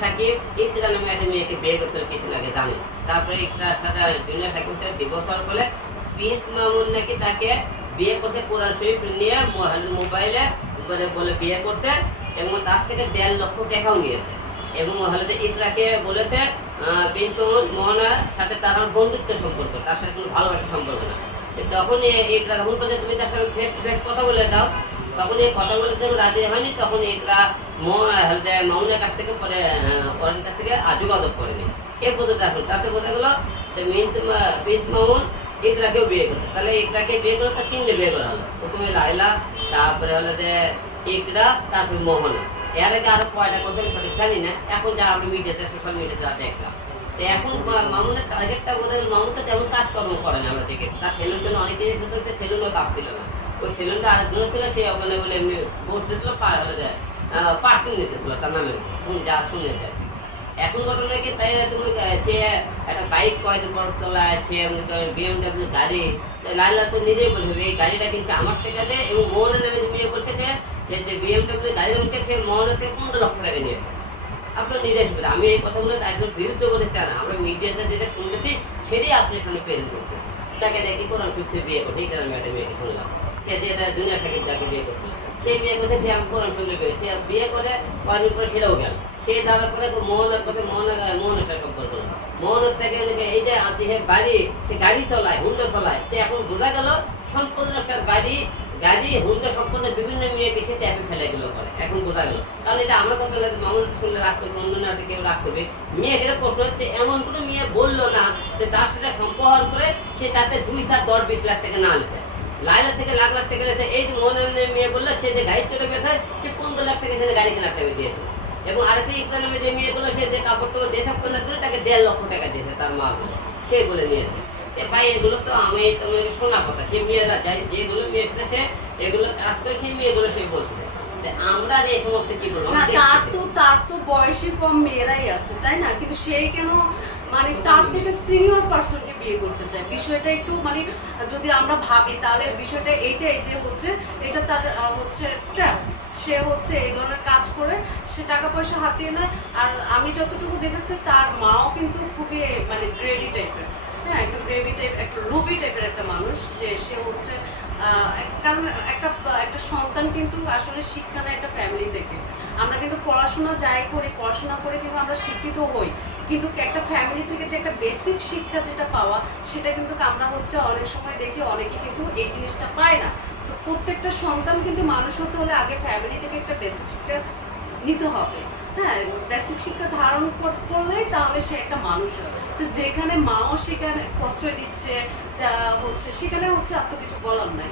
সাকিব ইকরা নামে একটা মেয়েকে বিয়ে করতে কিছু আগে জানে। তারপরে ইকরার সাথে দুনিয়া সাকিবের সাথে ডিভোর্স হওয়ার ফলে প্রিন্স মামুন নাকি তাকে বিয়ে করতে কোরআন শরীফ নিয়ে মোবাইলে বলে বিয়ে করতে, এবং তার থেকে 1.5 লক্ষ টাকাও নিয়েছে। এবং হলে ইকরাকে বলেছে প্রিন্স মামুন মোহনার সাথে তার বন্ধুত্ব সম্পর্ক, তার সাথে কোনো ভালোবাসার সম্পর্ক না। তখন ইকরা তখন বলছে তুমি তার সাথে ফেস টু ফেস কথা বলে দাও। তখন এই কথা বলে যখন রাজি হয়নি, তখন ইকরা মামুনের কাছ থেকে পরে ওর কাছ থেকে যোগাযোগ করেনি। এই পদ্ধতি আসল তাতে বোঝা গেল যে প্রিন্স মামুন ইকরাকেও বিয়ে করছে। তাহলে ইকরাকে বিয়ে করলে তার 3টে বিয়ে করা হলো। প্রথমে লাইলা, তারপরে হলো যে ইকরা, তারপরে মোহনা। এর আগে আরো কয়টা করছে আমি সঠিক জানি না। এখন যা আমি মিডিয়াতে সোশ্যাল মিডিয়াতে যা দেখলাম, তো এখন মামুনের টার্গেটটা বোধ হয় মামুন তো তেমন কাজকর্ম করে না। আমরা দেখে তার সেলুন জন্য অনেক জিনিস হচ্ছে, সেলুনও কাজ ছিল না। ওই সেলুনটা আরেকজন ছিল, সে ওখানে বলে এমনি বসতে ছিল, পার হলে যায় পার্সেল নিতেছিল তার নামে যা শুনেছে। এখন ঘটনা কি তাই তুমি সে একটা বাইক কয়েকদিন পর চলায়, সে BMW গাড়ি, লাইলা তো নিজেই বলবে এই গাড়িটা কিন্তু আমার থেকে দেয়। এবং মোহনের নামে যে বিয়ে করছে যে BMW গাড়ি হচ্ছে, সে মোহনের থেকে 15 লক্ষ টাকা নিয়েছে। আপনার নিজেই শুনবেন, আমি এই কথাগুলো একদম বিরুদ্ধ বলতে চাই না, আমরা মিডিয়াতে যেটা শুনতেছি সেটাই আপনার সামনে প্রেজেন্ট করতেছি। তাকে দেখি কোরআন শরীফ বিয়ে করছে, এই কারণে একটা মেয়েকে শুনলাম সে যে দুনিয়া সাকিব যাকে বিয়ে করছিল, সেই বিয়ে করছে, সে আমি কোরআন শরীফ সে বিয়ে করে কয়েকদিন পরে সেটাও গেল। সে যাওয়ার পরে মোহনের কথা মোহনের সাথে সম্পর্ক হলো। মোহনের থেকে এই যে আপনি বাড়ি, সে গাড়ি চলায়, হুন্ডা চলায়, সে এখন বোঝা গেল সম্পূর্ণ সে গাড়ি হুন্ডা সম্পূর্ণ বিভিন্ন মেয়েকে সে ট্যাপে ফেলে গেলো করে। এখন বোঝা গেল, কারণ এটা আমরা কথা মামুন শুনলে রাখতে হবে, অন্য নাটে কেউ রাখতে হবে। মেয়েদের প্রশ্ন হচ্ছে এমন কোনো মেয়ে বললো না যে তার সাথে সম্পর্ক করে সে তাতে 2, 4, 10, 20 লাখ টাকা না নিতে। লাইলা থেকে লাখ লাখ টাকা নিতে। এই যে মোহনের মেয়ে বললো সে যে গাড়ি চলে বেঁধে, সে 15 লাখ টাকা সে গাড়ি কেনার টাকা দিয়েছে। এবং আরেকটা ইকরা নামে যে মেয়েগুলো, সে যে কাপড় টাপড় ডেসাপ করে দিলে তাকে 1.5 লক্ষ টাকা দিয়েছে তার মা বলে, সে বলে নিয়েছে। ভাই এগুলো তো আমি তোমার শোনা কথা, সে মেয়েরা যাই যেগুলো মেয়ে এসেছে এগুলো কাজ করে, সেই মেয়েগুলো সে বলছে। আমরা যে সমস্ত কি বলবো, তার তো বয়সী কম মেয়েরাই আছে, তাই না? কিন্তু সে কেন মানে তার থেকে সিনিয়র পারসনকে বিয়ে করতে চায়? বিষয়টা একটু মানে যদি আমরা ভাবি তাহলে বিষয়টা এইটাই যে হচ্ছে এটা তার হচ্ছে ট্র্যাপ। সে হচ্ছে এই ধরনের কাজ করে সে টাকা পয়সা হাতিয়ে নেয়। আর আমি যতটুকু দেখেছি তার মাও কিন্তু খুবই মানে গ্রেডি টাইপের, হ্যাঁ, একটু গ্রেভি টাইপ, একটু রুবি টাইপের একটা মানুষ। যে সে হচ্ছে কারণ একটা সন্তান কিন্তু আসলে শিক্ষা নেয় একটা ফ্যামিলি থেকে। আমরা কিন্তু পড়াশোনা যাই করি, পড়াশোনা করে কিন্তু আমরা শিক্ষিত হই, কিন্তু একটা ফ্যামিলি থেকে যে একটা বেসিক শিক্ষা যেটা পাওয়া, সেটা কিন্তু আমরা হচ্ছে অনেক সময় দেখি অনেকে কিন্তু এই জিনিসটা পায় না। তো প্রত্যেকটা সন্তান কিন্তু মানুষ হতে হলে আগে ফ্যামিলি থেকে একটা বেসিক শিক্ষা নিতে হবে। হ্যাঁ, বেসিক শিক্ষা ধারণ করলেই তাহলে সে একটা মানুষ হবে। তো যেখানে মাও সেখানে প্রশ্রয় দিচ্ছে, সেখানে হচ্ছে আর তো কিছু বলার নাই।